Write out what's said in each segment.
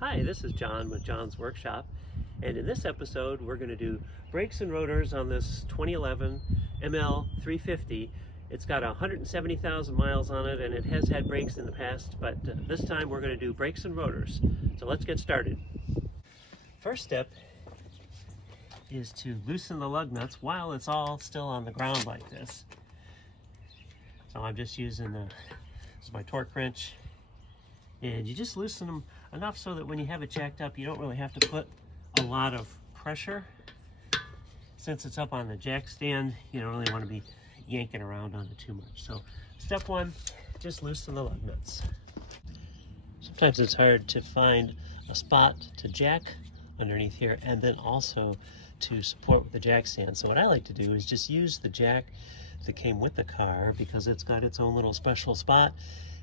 Hi, this is John with John's Workshop, and in this episode we're going to do brakes and rotors on this 2011 ML350. It's got 170,000 miles on it and it has had brakes in the past, but this time we're going to do brakes and rotors. So let's get started. First step is to loosen the lug nuts while it's all still on the ground like this. So I'm just using this is my torque wrench, and you just loosen them enough so that when you have it jacked up, you don't really have to put a lot of pressure. Since it's up on the jack stand, you don't really want to be yanking around on it too much. So step one, just loosen the lug nuts. Sometimes it's hard to find a spot to jack underneath here and then also to support with the jack stand. So what I like to do is just use the jack that came with the car because it's got its own little special spot,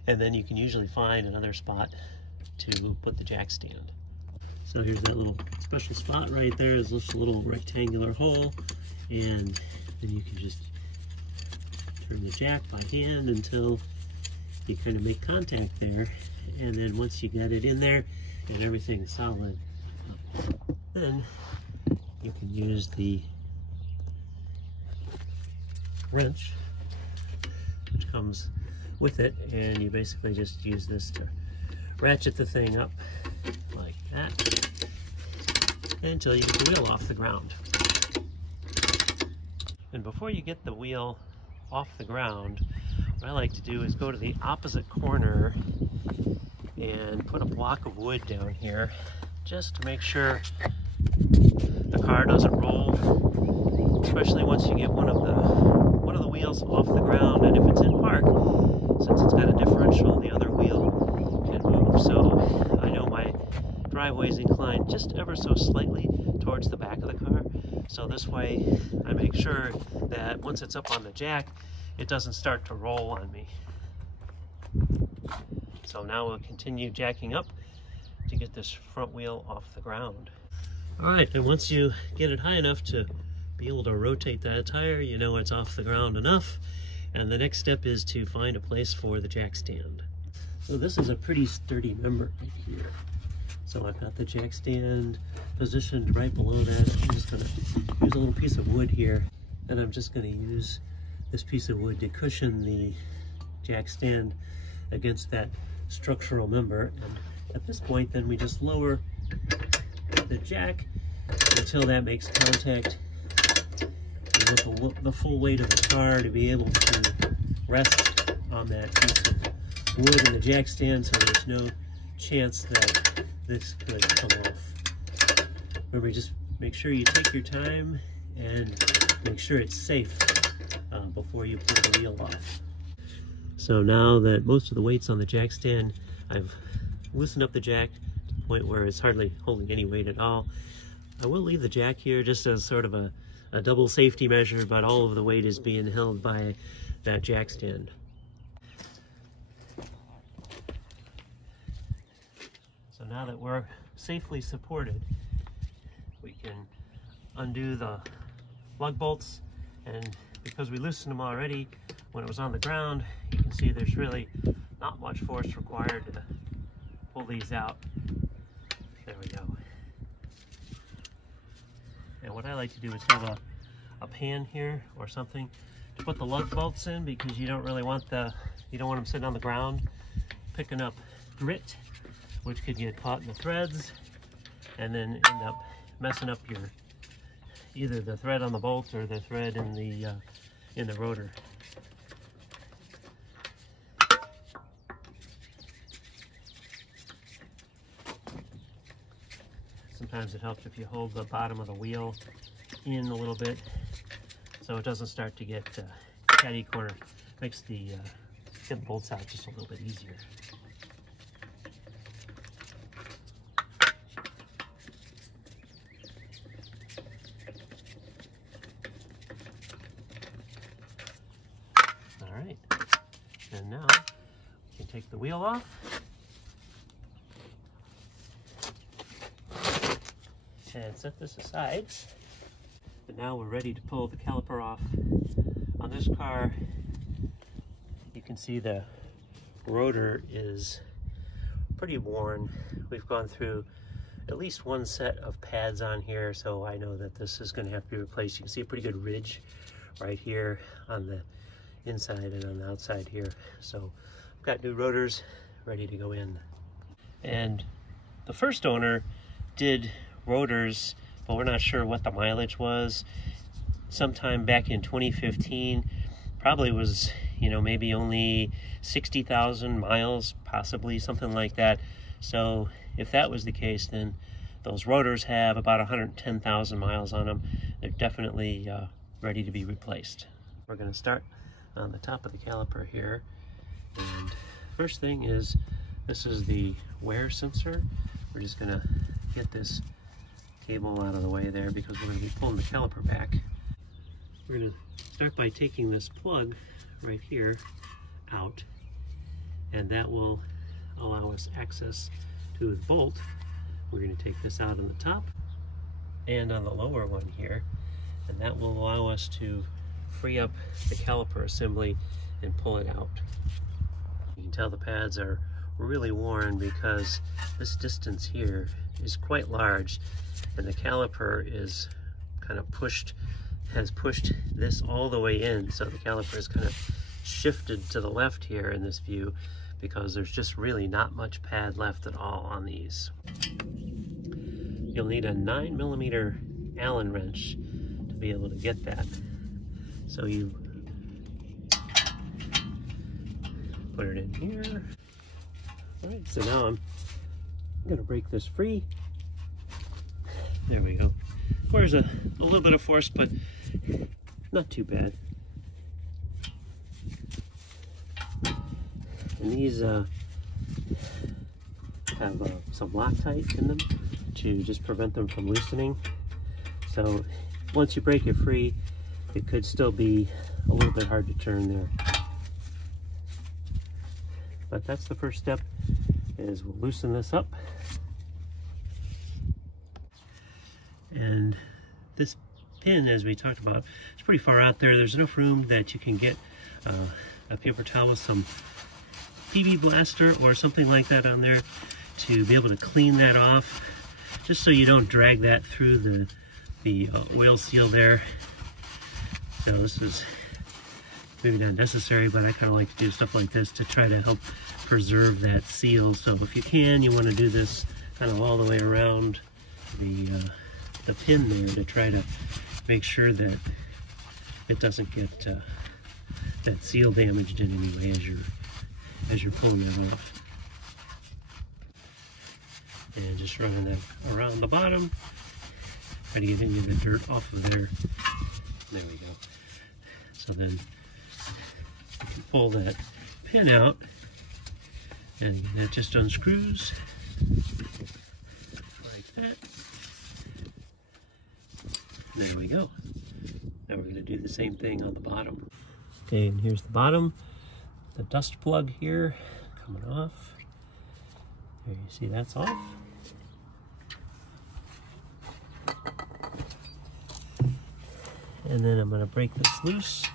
and then you can usually find another spot to put the jack stand. So here's that little special spot right there. There's just a little rectangular hole, and then you can just turn the jack by hand until you kind of make contact there, and then once you get it in there and everything's solid, then you can use the wrench which comes with it, and you basically just use this to ratchet the thing up like that until you get the wheel off the ground. And before you get the wheel off the ground, what I like to do is go to the opposite corner and put a block of wood down here just to make sure the car doesn't roll, especially once you get one of the wheels off the ground. And if it's in park, since it's got a differential, the other wheel can move. So I know my driveway is inclined just ever so slightly towards the back of the car, so this way I make sure that once it's up on the jack, it doesn't start to roll on me. So now we'll continue jacking up to get this front wheel off the ground. All right, and once you get it high enough to be able to rotate that tire, you know it's off the ground enough. And the next step is to find a place for the jack stand. So this is a pretty sturdy member right here. So I've got the jack stand positioned right below that. I'm just gonna use a little piece of wood here, and I'm just gonna use this piece of wood to cushion the jack stand against that structural member. And at this point, then we just lower the jack until that makes contact with the full weight of the car to be able to rest on that piece of wood in the jack stand, so there's no chance that this could come off. Remember, just make sure you take your time and make sure it's safe before you pull the wheel off. So now that most of the weight's on the jack stand, I've loosened up the jack to the point where it's hardly holding any weight at all. I will leave the jack here just as sort of a double safety measure, but all of the weight is being held by that jack stand. So now that we're safely supported, we can undo the lug bolts, and because we loosened them already when it was on the ground, you can see there's really not much force required to pull these out. There we go. And what I like to do is have a pan here or something to put the lug bolts in, because you don't really want you don't want them sitting on the ground picking up grit, which could get caught in the threads and then end up messing up either the thread on the bolt or the thread in the rotor. Sometimes it helps if you hold the bottom of the wheel in a little bit so it doesn't start to get catty corner. Makes the get the bolts out just a little bit easier. All right, and now we can take the wheel off. And set this aside. And now we're ready to pull the caliper off. On this car, you can see the rotor is pretty worn. We've gone through at least one set of pads on here, so I know that this is going to have to be replaced. You can see a pretty good ridge right here on the inside and on the outside here. So I've got new rotors ready to go in. And the first owner did rotors, but we're not sure what the mileage was. Sometime back in 2015, probably was, you know, maybe only 60,000 miles, possibly something like that. So if that was the case, then those rotors have about 110,000 miles on them. They're definitely ready to be replaced. We're going to start on the top of the caliper here. And first thing is, this is the wear sensor. We're just going to get this cable out of the way there because we're going to be pulling the caliper back. We're going to start by taking this plug right here out, and that will allow us access to the bolt. We're going to take this out on the top and on the lower one here, and that will allow us to free up the caliper assembly and pull it out. You can tell the pads are really worn because this distance here is quite large, and the caliper is kind of has pushed this all the way in, so the caliper is kind of shifted to the left here in this view because there's just really not much pad left at all on these. You'll need a 9mm Allen wrench to be able to get that. So you put it in here. All right, so now I'm gonna break this free. There we go. Requires a little bit of force, but not too bad. And these have some Loctite in them to just prevent them from loosening. So once you break it free, it could still be a little bit hard to turn there. But that's the first step, is we'll loosen this up. And this pin, as we talked about, it's pretty far out there. There's enough room that you can get a paper towel with some PV blaster or something like that on there to be able to clean that off, just so you don't drag that through the oil seal there. So this is maybe not necessary, but I kind of like to do stuff like this to try to help preserve that seal. So if you can, you want to do this kind of all the way around the pin there to try to make sure that it doesn't get that seal damaged in any way as you're pulling that off. And just running that around the bottom, try to get any of the dirt off of there. There we go. So then you can pull that pin out, and that just unscrews like that. There we go. Now we're going to do the same thing on the bottom. Okay, and here's the bottom. The dust plug here coming off. There, you see that's off. And then I'm going to break this loose.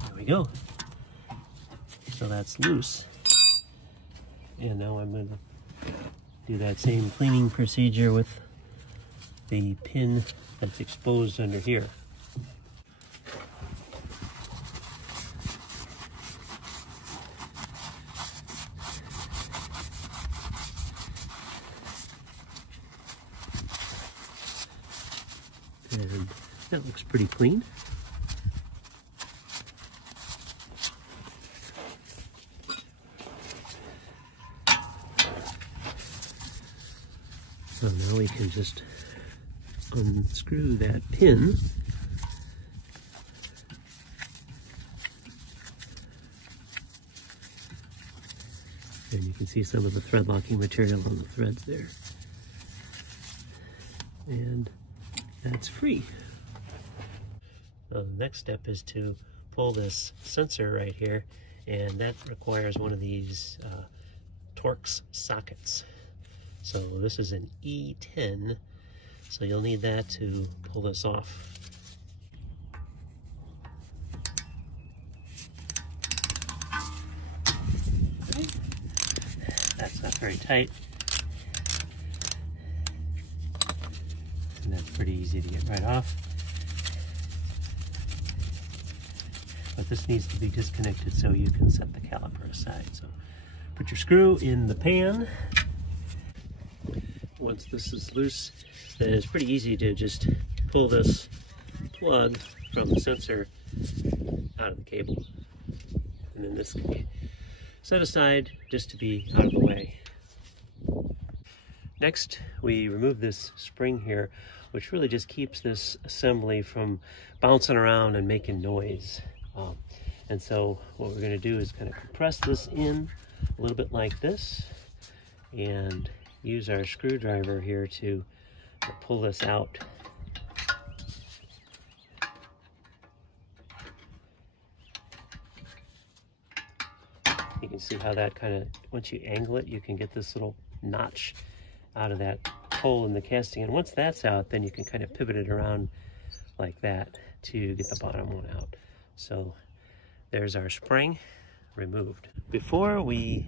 There we go. So that's loose. And now I'm going to do that same cleaning procedure with the pin that's exposed under here. And that looks pretty clean. So now we can just unscrew that pin. And you can see some of the thread locking material on the threads there. And that's free. The next step is to pull this sensor right here, and that requires one of these Torx sockets. So this is an E10, so you'll need that to pull this off. not very tight. And that's pretty easy to get right off. But this needs to be disconnected so you can set the caliper aside. So put your screw in the pan. Once this is loose, then it's pretty easy to just pull this plug from the sensor out of the cable. And then this can be set aside just to be out of the way. Next, we remove this spring here, which really just keeps this assembly from bouncing around and making noise. And so what we're going to do is kind of compress this in a little bit like this and use our screwdriver here to pull this out. You can see how that kind of, once you angle it, you can get this little notch out of that hole in the casting. And once that's out, then you can kind of pivot it around like that to get the bottom one out. So there's our spring removed. Before we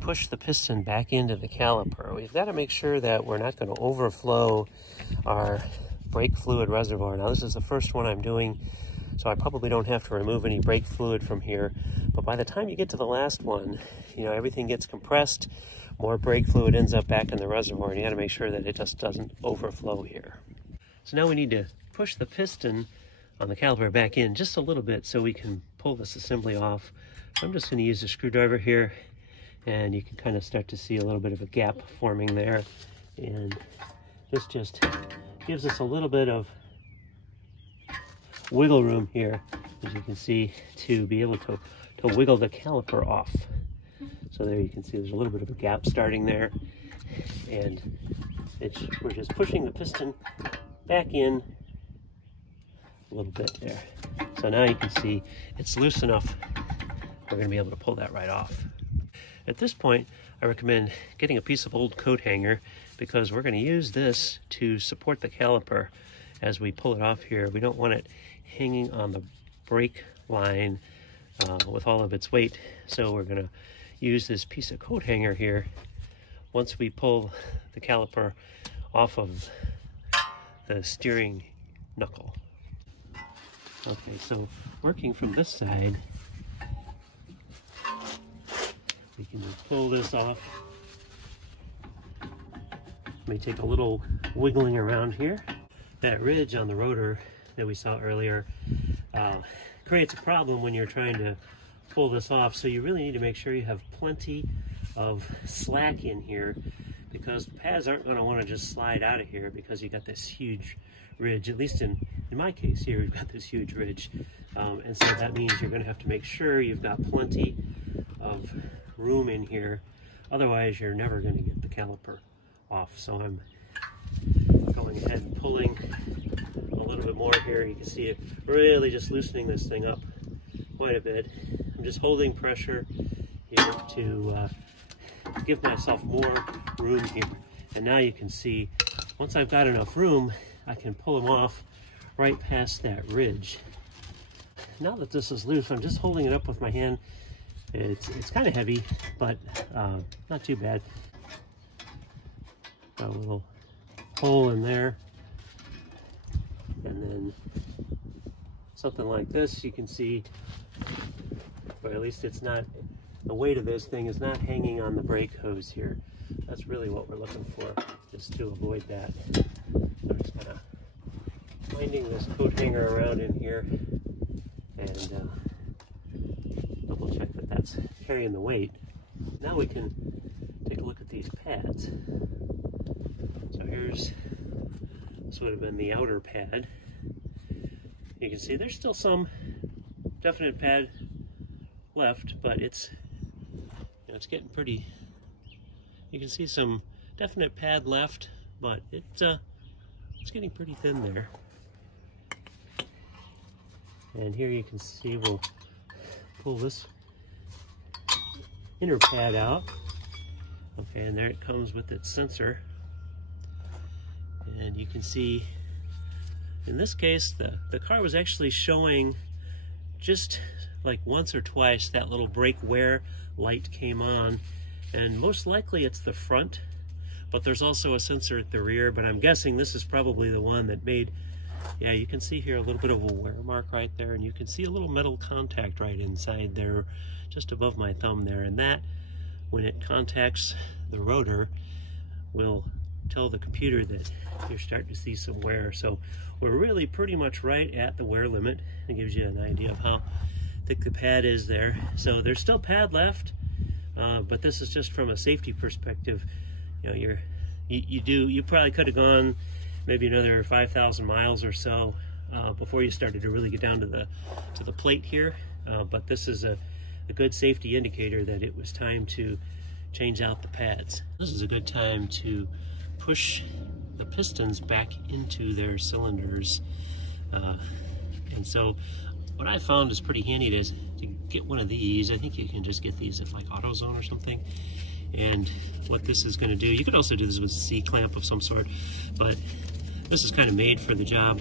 push the piston back into the caliper, we've got to make sure that we're not going to overflow our brake fluid reservoir. Now this is the first one I'm doing, so I probably don't have to remove any brake fluid from here. But by the time you get to the last one, you know, everything gets compressed, more brake fluid ends up back in the reservoir, and you got to make sure that it just doesn't overflow here. So now we need to push the piston on the caliper back in just a little bit so we can pull this assembly off. I'm just going to use a screwdriver here, and you can kind of start to see a little bit of a gap forming there, and this just gives us a little bit of wiggle room here, as you can see, to be able to wiggle the caliper off. So there you can see there's a little bit of a gap starting there, and we're just pushing the piston back in a little bit there. So now you can see it's loose enough, we're going to be able to pull that right off. At this point, I recommend getting a piece of old coat hanger, because we're going to use this to support the caliper as we pull it off here. We don't want it hanging on the brake line with all of its weight, so we're going to use this piece of coat hanger here once we pull the caliper off of the steering knuckle. Okay, so working from this side, we can just pull this off. May take a little wiggling around here. That ridge on the rotor that we saw earlier creates a problem when you're trying to pull this off, so you really need to make sure you have plenty of slack in here, because the pads aren't going to want to just slide out of here because you got this huge ridge. At least in my case here, we've got this huge ridge, and so that means you're going to have to make sure you've got plenty of room in here, otherwise you're never going to get the caliper off. So I'm going ahead and pulling a little bit more here. You can see it really just loosening this thing up quite a bit. I'm just holding pressure here to give myself more room here. And now you can see, once I've got enough room, I can pull them off right past that ridge. Now that this is loose, I'm just holding it up with my hand. It's kind of heavy, but not too bad. Got a little hole in there, and then something like this, you can see, or at least it's not, the weight of this thing is not hanging on the brake hose here. That's really what we're looking for, just to avoid that. I'm just kind of winding this coat hanger around in here and double check that that's carrying the weight. Now we can take a look at these pads. So here's, this would have been the outer pad. You can see there's still some definite pad left, but it's, you know, it's getting pretty, you can see some definite pad left, but it's getting pretty thin there. And here you can see, we'll pull this inner pad out. Okay, and there it comes with its sensor. And you can see, in this case, the car was actually showing just like once or twice that little brake wear light came on. and most likely it's the front, but there's also a sensor at the rear, but I'm guessing this is probably the one that made, yeah, you can see here a little bit of a wear mark right there, and you can see a little metal contact right inside there, just above my thumb there, and that, when it contacts the rotor, will tell the computer that you're starting to see some wear. So we're really pretty much right at the wear limit. It gives you an idea of how thick the pad is there. So there's still pad left, but this is just from a safety perspective. You know, you probably could have gone maybe another 5,000 miles or so before you started to really get down to the plate here. But this is a good safety indicator that it was time to change out the pads. This is a good time to push the pistons back into their cylinders. And so what I found is pretty handy to get one of these. I think you can just get these at like AutoZone or something. And what this is going to do, you could also do this with a C-clamp of some sort, but this is kind of made for the job.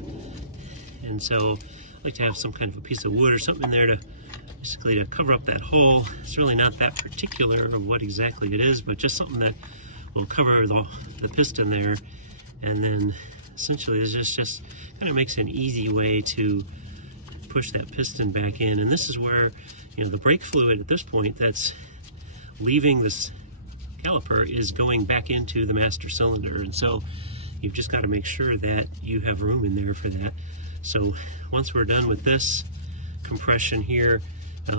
And so I like to have some kind of a piece of wood or something in there to basically to cover up that hole. It's really not that particular of what exactly it is, but just something that will cover the piston there. And then essentially this just kind of makes an easy way to push that piston back in. And this is where, you know, the brake fluid at this point that's leaving this caliper is going back into the master cylinder. And so you've just got to make sure that you have room in there for that. So once we're done with this compression here,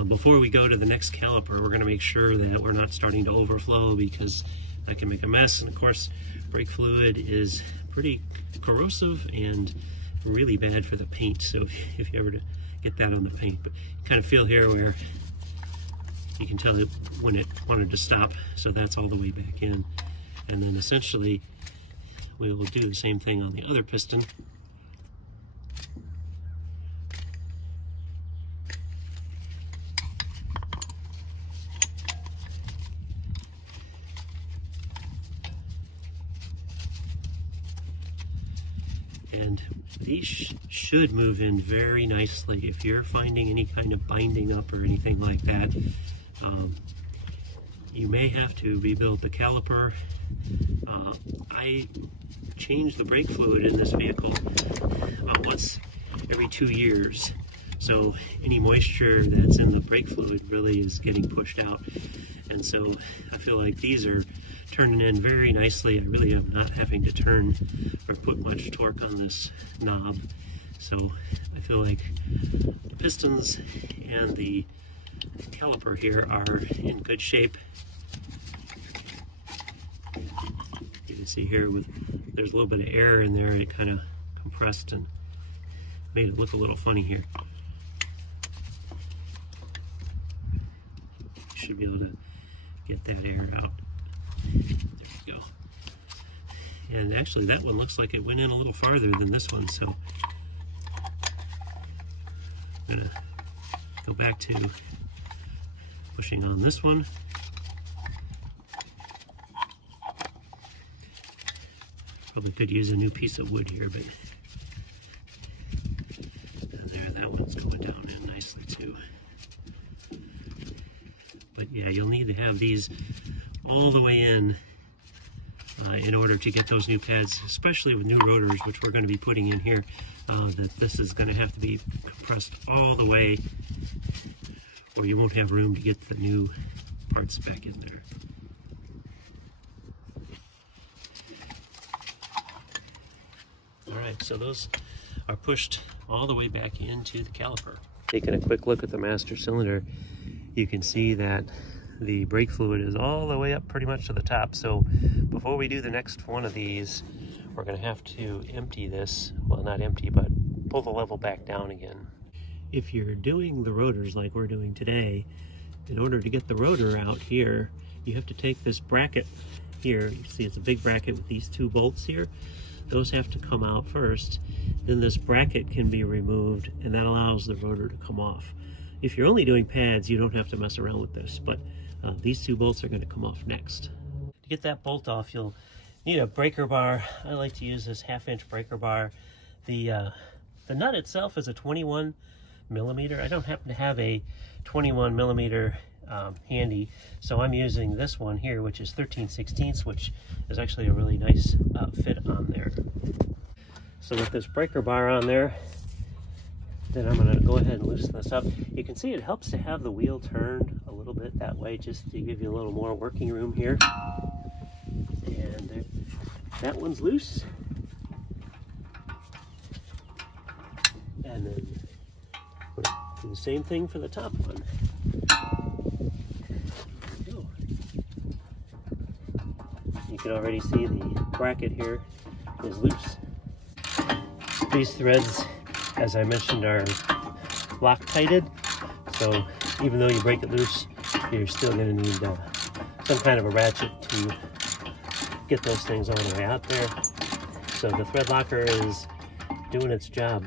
before we go to the next caliper, we're going to make sure that we're not starting to overflow, because that can make a mess. And of course, brake fluid is pretty corrosive and really bad for the paint. So if you ever get that on the paint, but you kind of feel here where you can tell it when it wanted to stop. So that's all the way back in. And then essentially we will do the same thing on the other piston. And these should move in very nicely. If you're finding any kind of binding up or anything like that, you may have to rebuild the caliper. I change the brake fluid in this vehicle once every 2 years. So any moisture that's in the brake fluid really is getting pushed out. And so I feel like these are turning in very nicely. I really am not having to turn or put much torque on this knob. So I feel like the pistons and the caliper here are in good shape. You can see here there's a little bit of air in there. It kind of compressed and made it look a little funny here. Should be able to get that air out. There we go. And actually that one looks like it went in a little farther than this one, so I'm gonna go back to pushing on this one. Probably could use a new piece of wood here, but there, that one's going down in nicely too. But yeah, you'll need to have these all the way in order to get those new pads, especially with new rotors, which we're going to be putting in here, that this is going to have to be compressed all the way, or you won't have room to get the new parts back in there. All right, so those are pushed all the way back into the caliper. Taking a quick look at the master cylinder, you can see that the brake fluid is all the way up pretty much to the top. So before we do the next one of these, we're going to have to empty this. Well, not empty, but pull the level back down again. If you're doing the rotors like we're doing today, in order to get the rotor out here, you have to take this bracket here. You see it's a big bracket with these two bolts here. Those have to come out first. Then this bracket can be removed, and that allows the rotor to come off. If you're only doing pads, you don't have to mess around with this, but these two bolts are going to come off next. To get that bolt off, you'll need a breaker bar. I like to use this 1/2-inch breaker bar. The nut itself is a 21 millimeter. I don't happen to have a 21 millimeter handy. So I'm using this one here, which is 13/16, which is actually a really nice fit on there. So with this breaker bar on there, then I'm going to go ahead and loosen this up. You can see it helps to have the wheel turned a little bit that way, just to give you a little more working room here. And there, that one's loose. And then do the same thing for the top one. There we go. You can already see the bracket here is loose. These threads, as I mentioned, are Loctited, so even though you break it loose, you're still going to need some kind of a ratchet to get those things all the way out there. So the thread locker is doing its job.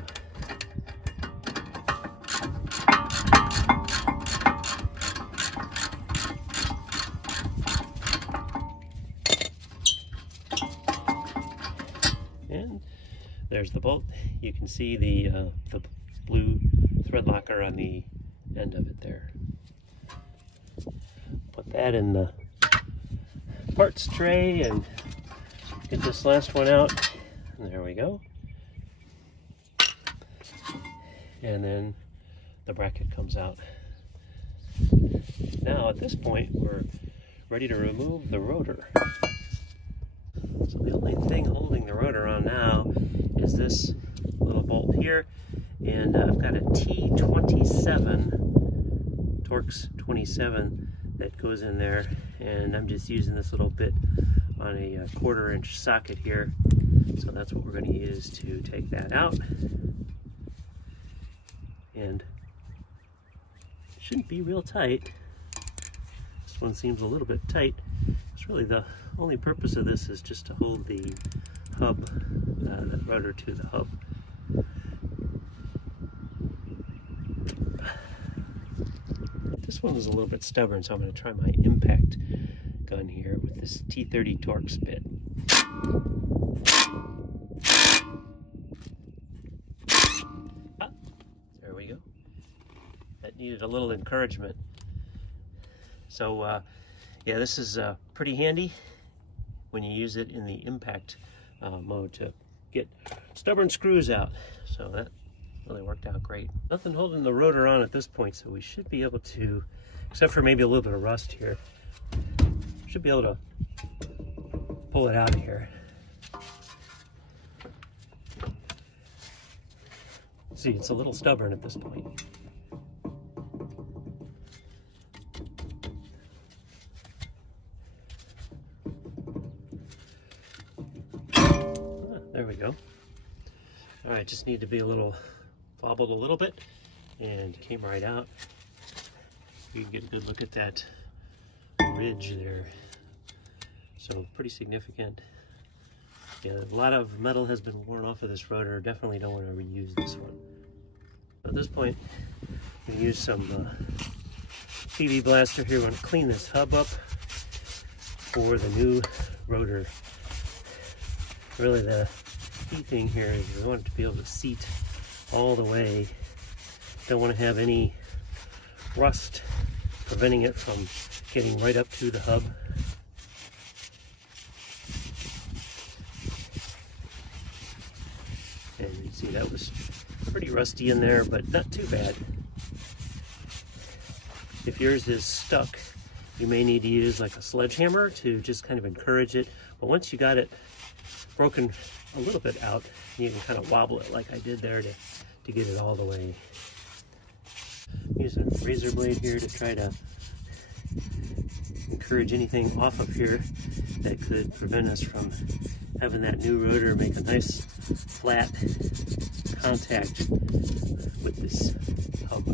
And there's the bolt. You can see the blue thread locker on the end of it there. Put that in the parts tray and get this last one out. And there we go. And then the bracket comes out. Now at this point we're ready to remove the rotor. So the only thing holding the rotor on now is this little bolt here, and I've got a T27 Torx 27 that goes in there, and I'm just using this little bit on a 1/4 inch socket here. So that's what we're going to use to take that out. And it shouldn't be real tight. This one seems a little bit tight. It's really the only purpose of this is just to hold the hub, the rotor to the hub. This one was a little bit stubborn, so I'm going to try my impact gun here with this T30 Torx bit. Ah, there we go. That needed a little encouragement. So yeah, this is pretty handy when you use it in the impact mode to get stubborn screws out. So that really worked out great. Nothing holding the rotor on at this point, so we should be able to, except for maybe a little bit of rust here, should be able to pull it out of here. See, it's a little stubborn at this point. There we go. All right, just need to be a little wobbled a little bit, and came right out. You can get a good look at that ridge there. So pretty significant. Yeah, a lot of metal has been worn off of this rotor. Definitely don't want to reuse this one. At this point, we use some PV blaster here. We want to clean this hub up for the new rotor. Really, the key thing here is we want it to be able to seat all the way. Don't want to have any rust preventing it from getting right up to the hub. And you can see that was pretty rusty in there, but not too bad. If yours is stuck, you may need to use like a sledgehammer to just kind of encourage it. But once you got it broken a little bit out, you can kind of wobble it like I did there to get it all the way. I'm using a razor blade here to try to encourage anything off of here that could prevent us from having that new rotor make a nice flat contact with this hub.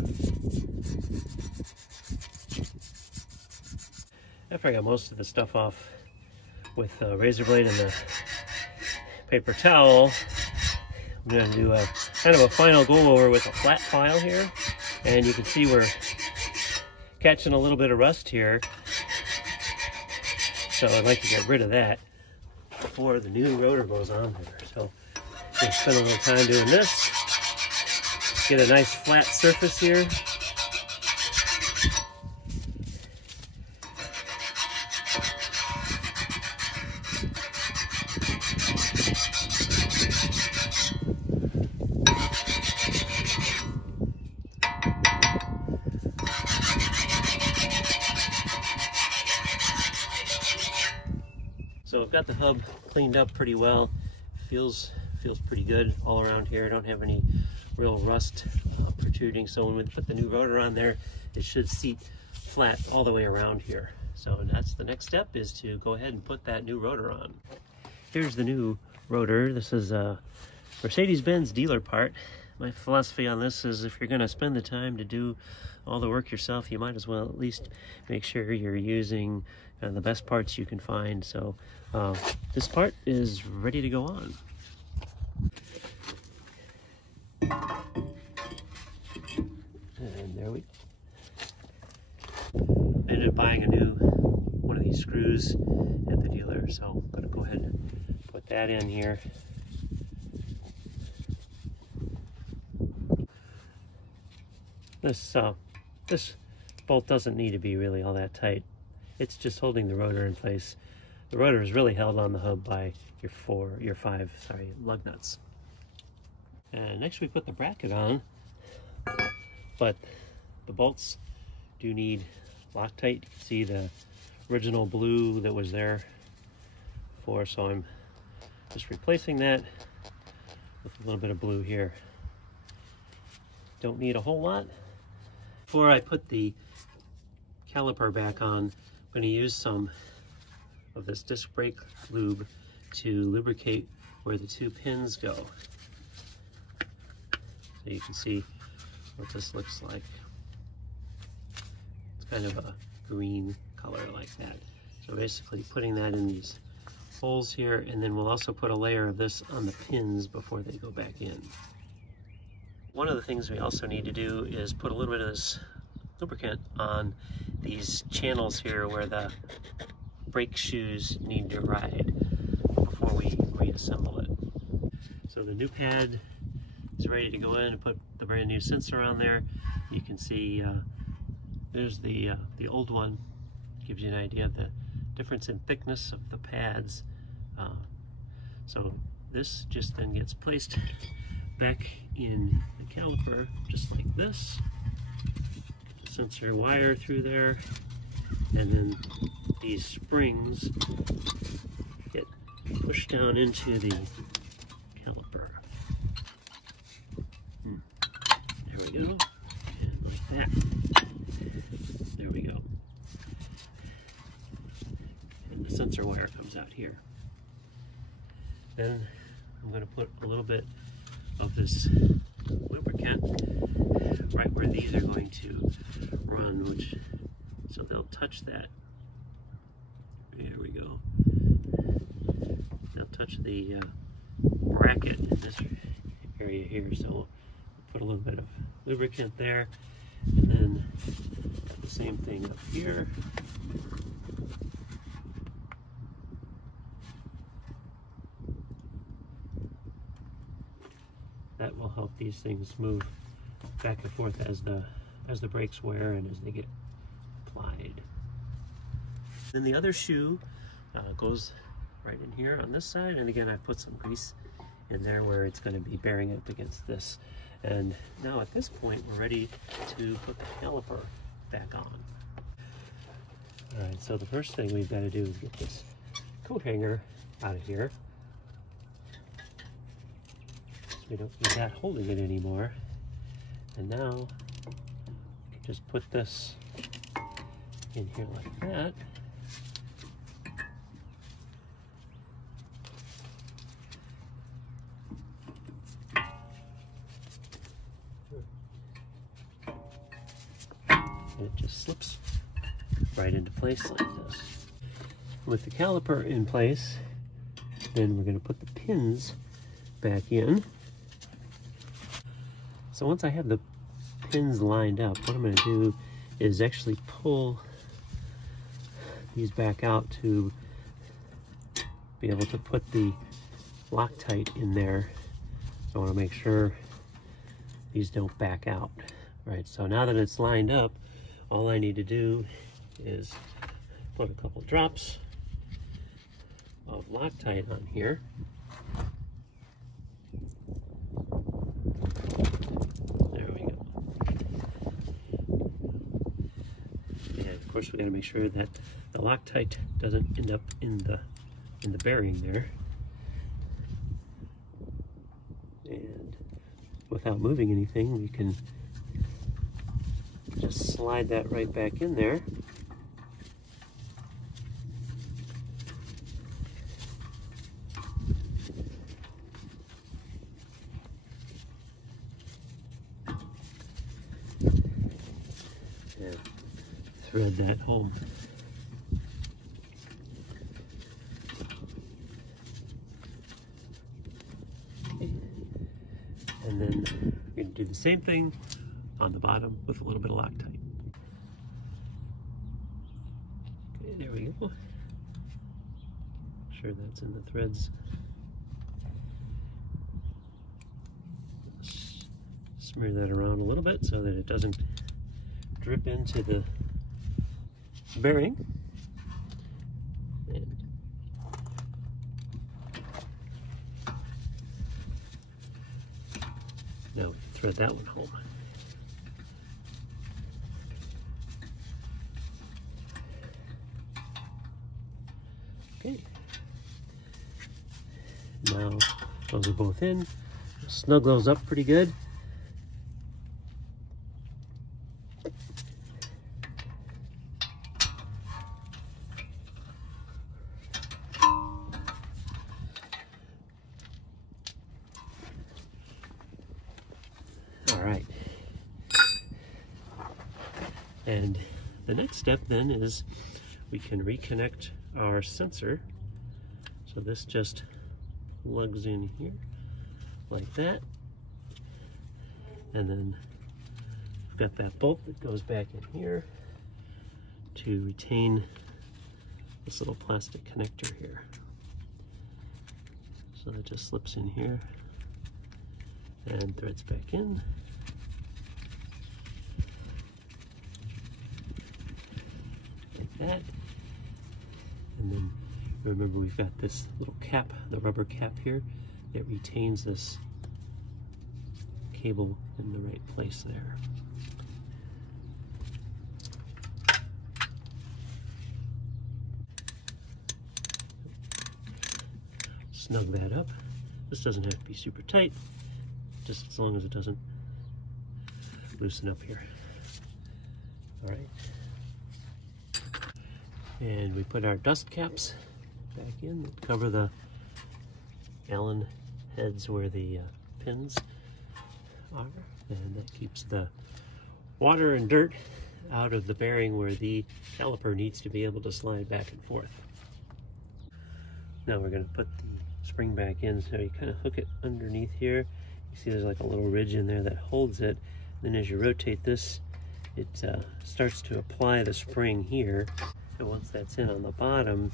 After I got most of the stuff off with the razor blade and the paper towel, I'm going to do a kind of a final go over with a flat file here, and you can see we're catching a little bit of rust here, so I'd like to get rid of that before the new rotor goes on there. So we'll spend a little time doing this, get a nice flat surface here, So I've got the hub cleaned up pretty well. Feels pretty good all around here. I don't have any real rust protruding, so when we put the new rotor on there, it should seat flat all the way around here. So that's the next step, is to go ahead and put that new rotor on. Here's the new rotor. This is a Mercedes-Benz dealer part. My philosophy on this is, if you're going to spend the time to do all the work yourself, you might as well at least make sure you're using the best parts you can find. So this part is ready to go on. And there we ended up buying a new one of these screws at the dealer, so I'm going to go ahead and put that in here. This bolt doesn't need to be really all that tight. It's just holding the rotor in place. The rotor is really held on the hub by your five lug nuts. And next we put the bracket on, but the bolts do need Loctite. You can see the original blue that was there before, so I'm just replacing that with a little bit of blue here. Don't need a whole lot. Before I put the caliper back on, I'm going to use some of this disc brake lube to lubricate where the two pins go. So you can see what this looks like. It's kind of a green color like that. So basically putting that in these holes here, and then we'll also put a layer of this on the pins before they go back in. One of the things we also need to do is put a little bit of this lubricant on these channels here where the brake shoes need to ride before we reassemble it. So the new pad is ready to go in and put the brand new sensor on there. You can see there's the old one. Gives you an idea of the difference in thickness of the pads. So this just then gets placed back in the caliper just like this. Sensor wire through there, and then these springs get pushed down into the caliper. There we go, and like that. There we go. And the sensor wire comes out here. Then I'm going to put a little bit of this lubricant right where these are going to run, so they'll touch that. There we go. They'll touch the bracket in this area here, so we'll put a little bit of lubricant there, and then the same thing up here. That will help these things move back and forth as the brakes wear and as they get applied. Then the other shoe goes right in here on this side, and again I've put some grease in there where it's going to be bearing up against this. And now at this point we're ready to put the caliper back on. Alright, so the first thing we've got to do is get this coat hanger out of here. We don't need that holding it anymore. And now just put this in here like that. And it just slips right into place like this. With the caliper in place, then we're going to put the pins back in. So once I have the pins lined up, what I'm going to do is actually pull these back out to be able to put the Loctite in there. So I want to make sure these don't back out. Right, so now that it's lined up, all I need to do is put a couple drops of Loctite on here. Of course, we got to make sure that the Loctite doesn't end up in the in the bearing there. And without moving anything, we can just slide that right back in there. And thread that home. And then we're going to do the same thing on the bottom with a little bit of Loctite. Okay, there we go. Make sure that's in the threads. Smear that around a little bit so that it doesn't drip into the bearing. And now we can thread that one home. Okay. Now those are both in. Snug those up pretty good. All right. And the next step then is we can reconnect our sensor. So this just plugs in here like that. And then we've got that bolt that goes back in here to retain this little plastic connector here. So it just slips in here and threads back in. Like that. And then remember, we've got this little cap, the rubber cap here, that retains this cable in the right place there. Snug that up. This doesn't have to be super tight, just as long as it doesn't loosen up here. All right. And we put our dust caps back in that cover the Allen heads where the pins are, and that keeps the water and dirt out of the bearing where the caliper needs to be able to slide back and forth. Now we're going to put the spring back in, so you kind of hook it underneath here. You see there's like a little ridge in there that holds it. Then as you rotate this, it starts to apply the spring here. And once that's in on the bottom,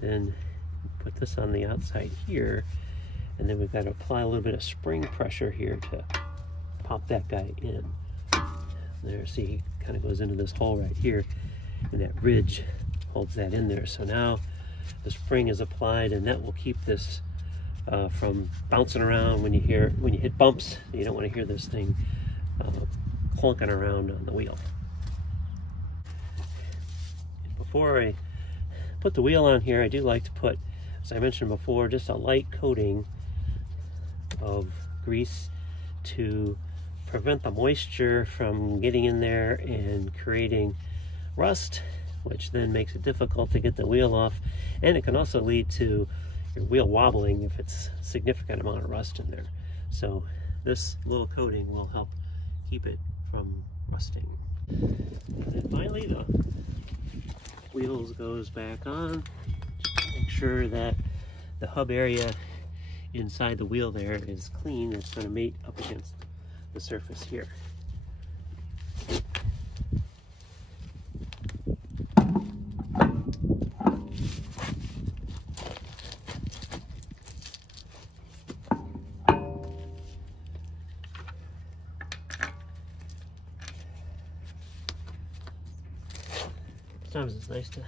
then put this on the outside here, and then we've got to apply a little bit of spring pressure here to pop that guy in. There, see, he kind of goes into this hole right here, and that ridge holds that in there. So now the spring is applied, and that will keep this from bouncing around when you hit bumps. You don't want to hear this thing clunking around on the wheel. Before I put the wheel on here, I do like to put, as I mentioned before, just a light coating of grease to prevent the moisture from getting in there and creating rust, which then makes it difficult to get the wheel off, and it can also lead to your wheel wobbling if it's a significant amount of rust in there. So this little coating will help keep it from rusting. And then finally, the wheels goes back on. Make sure that the hub area inside the wheel there is clean. It's going to mate up against the surface here. Sometimes it's nice to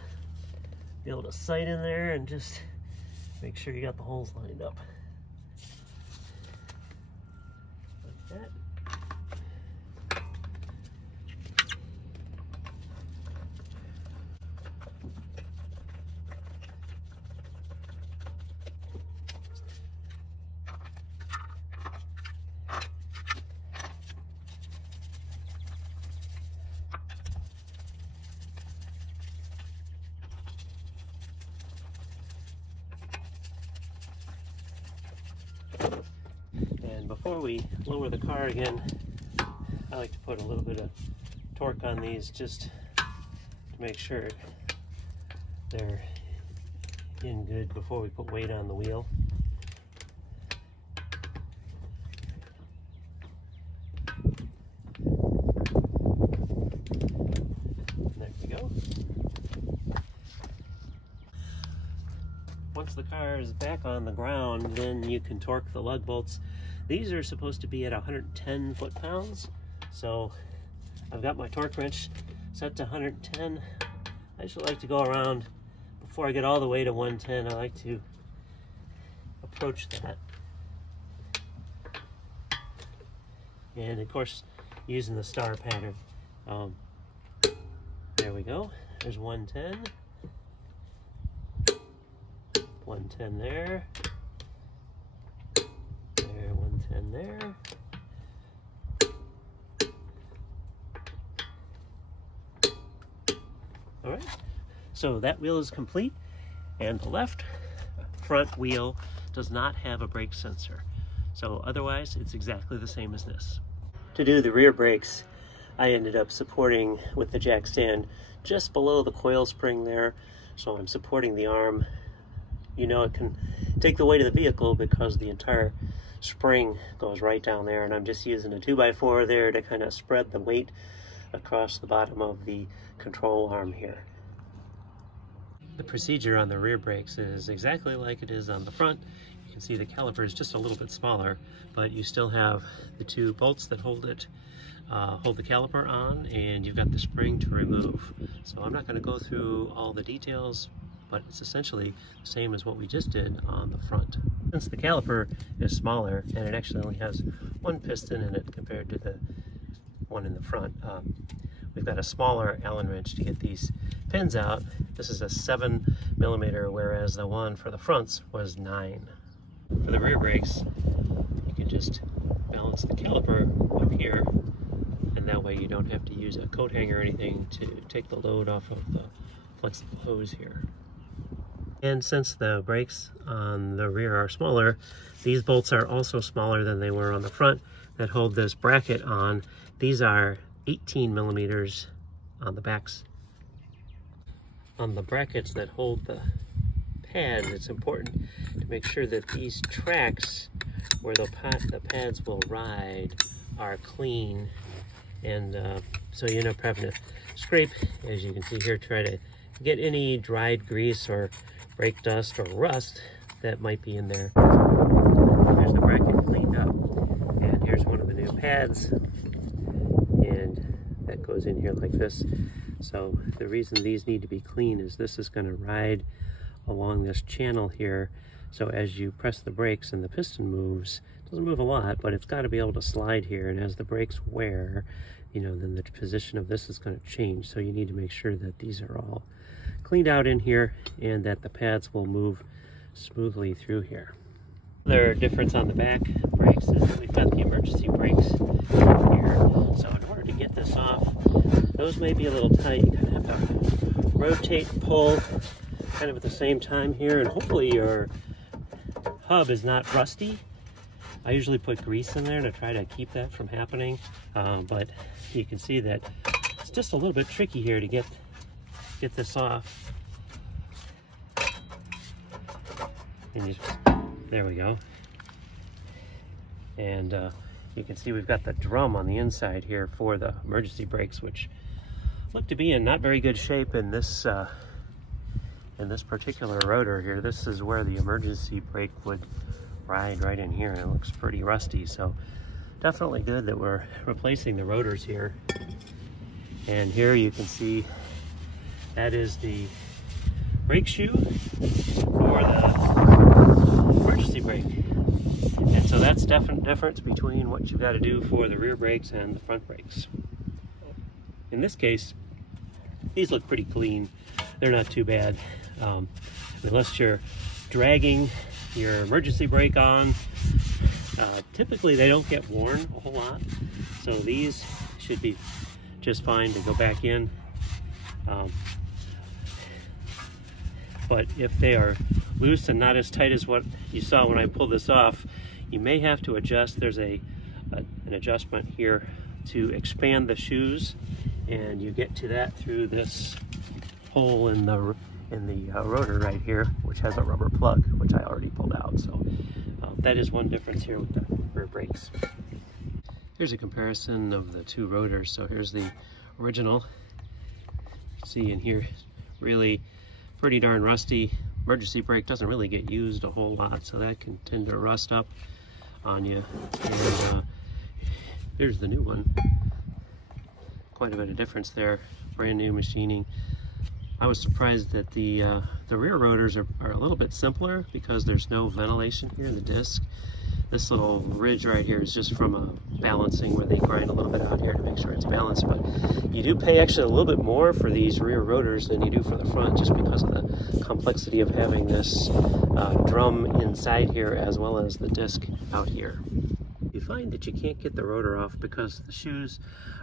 be able to sight in there and just make sure you got the holes lined up. Like that. Before we lower the car again, I like to put a little bit of torque on these just to make sure they're in good before we put weight on the wheel. There we go. Once the car is back on the ground, then you can torque the lug bolts. These are supposed to be at 110 foot-pounds, so I've got my torque wrench set to 110. I usually like to go around, before I get all the way to 110, I like to approach that. And of course, using the star pattern. There we go, there's 110. 110 there. There, 110 there. All right, so that wheel is complete, and the left front wheel does not have a brake sensor. So otherwise, it's exactly the same as this. To do the rear brakes, I ended up supporting with the jack stand just below the coil spring there. So I'm supporting the arm. You know, it can take the weight of the vehicle because the entire spring goes right down there, and I'm just using a 2x4 there to kind of spread the weight across the bottom of the control arm here. The procedure on the rear brakes is exactly like it is on the front. You can see the caliper is just a little bit smaller, but you still have the two bolts that hold it, hold the caliper on, and you've got the spring to remove. So I'm not going to go through all the details, but it's essentially the same as what we just did on the front. Since the caliper is smaller and it actually only has one piston in it compared to the one in the front, we've got a smaller Allen wrench to get these pins out. This is a 7mm, whereas the one for the fronts was 9. For the rear brakes, you can just balance the caliper up here, and that way you don't have to use a coat hanger or anything to take the load off of the flexible hose here. And since the brakes on the rear are smaller, these bolts are also smaller than they were on the front that hold this bracket on. These are 18mm on the backs. On the brackets that hold the pads, it's important to make sure that these tracks where the pads will ride are clean, and so you end up having to scrape, as you can see here, try to get any dried grease or brake dust or rust that might be in there. Here's the bracket cleaned up, and here's one of the new pads, and that goes in here like this. So the reason these need to be clean is this is going to ride along this channel here, so as you press the brakes and the piston moves, it doesn't move a lot, but it's got to be able to slide here, and as the brakes wear, you know, then the position of this is going to change. So you need to make sure that these are all cleaned out in here and that the pads will move smoothly through here. Another difference on the back brakes is that we've got the emergency brakes here. So in order to get this off, those may be a little tight. You kind of have to rotate and pull kind of at the same time here, and hopefully your hub is not rusty. I usually put grease in there to try to keep that from happening, but you can see that it's just a little bit tricky here to get this off. And there we go. And you can see we've got the drum on the inside here for the emergency brakes, which look to be in not very good shape in this particular rotor here. This is where the emergency brake would ride, right in here, and it looks pretty rusty. So definitely good that we're replacing the rotors here. And here you can see that is the brake shoe for the emergency brake. And so that's definite difference between what you've got to do for the rear brakes and the front brakes. In this case, these look pretty clean. They're not too bad. Unless you're dragging your emergency brake on, typically they don't get worn a whole lot. So these should be just fine to go back in. But if they are loose and not as tight as what you saw when I pulled this off, You may have to adjust. There's an adjustment here to expand the shoes, and you get to that through this hole in the rotor right here, which has a rubber plug, which I already pulled out. So that is one difference here with the rear brakes. Here's a comparison of the two rotors. So here's the original. See in here, really pretty darn rusty. Emergency brake doesn't really get used a whole lot, so that can tend to rust up on you. And here's the new one. Quite a bit of difference there. Brand new machining. I was surprised that the rear rotors are a little bit simpler because there's no ventilation here in the disc. This little ridge right here is just from a balancing where they grind a little bit out here to make sure it's balanced. But you do pay actually a little bit more for these rear rotors than you do for the front, just because of the complexity of having this drum inside here as well as the disc out here. You find that you can't get the rotor off because the shoes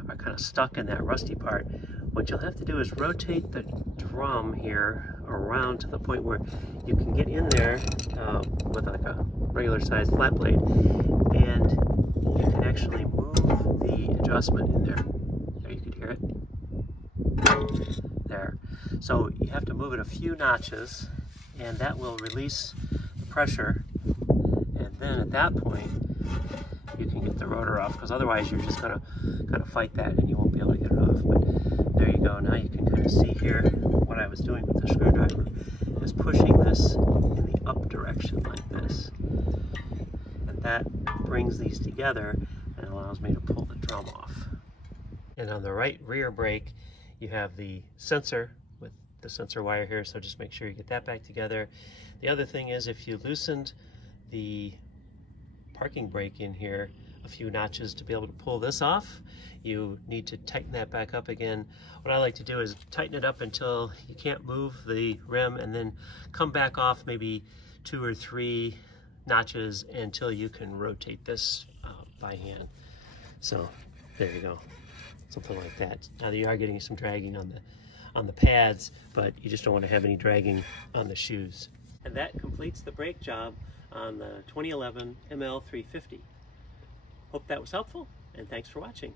are kind of stuck in that rusty part. What you'll have to do is rotate the drum here around to the point where you can get in there with like a regular sized flat blade, and you can actually move the adjustment in there. There, you could hear it. There. So you have to move it a few notches, and that will release the pressure, and then at that point you can get the rotor off, because otherwise you're just going to kind of fight that and you won't be able to get it off. But there you go. Now you can kind of see here what I was doing with the screwdriver is pushing this in the up direction like this, and that brings these together and allows me to pull the drum off. And on the right rear brake you have the sensor with the sensor wire here, so just make sure you get that back together. The other thing is, if you loosened the parking brake in here a few notches to be able to pull this off, you need to tighten that back up again. What I like to do is tighten it up until you can't move the rim, and then come back off maybe 2 or 3 notches until you can rotate this by hand. So there you go, something like that. Now you are getting some dragging on the pads, but you just don't want to have any dragging on the shoes. And that completes the brake job on the 2011 ML350. Hope that was helpful, and thanks for watching.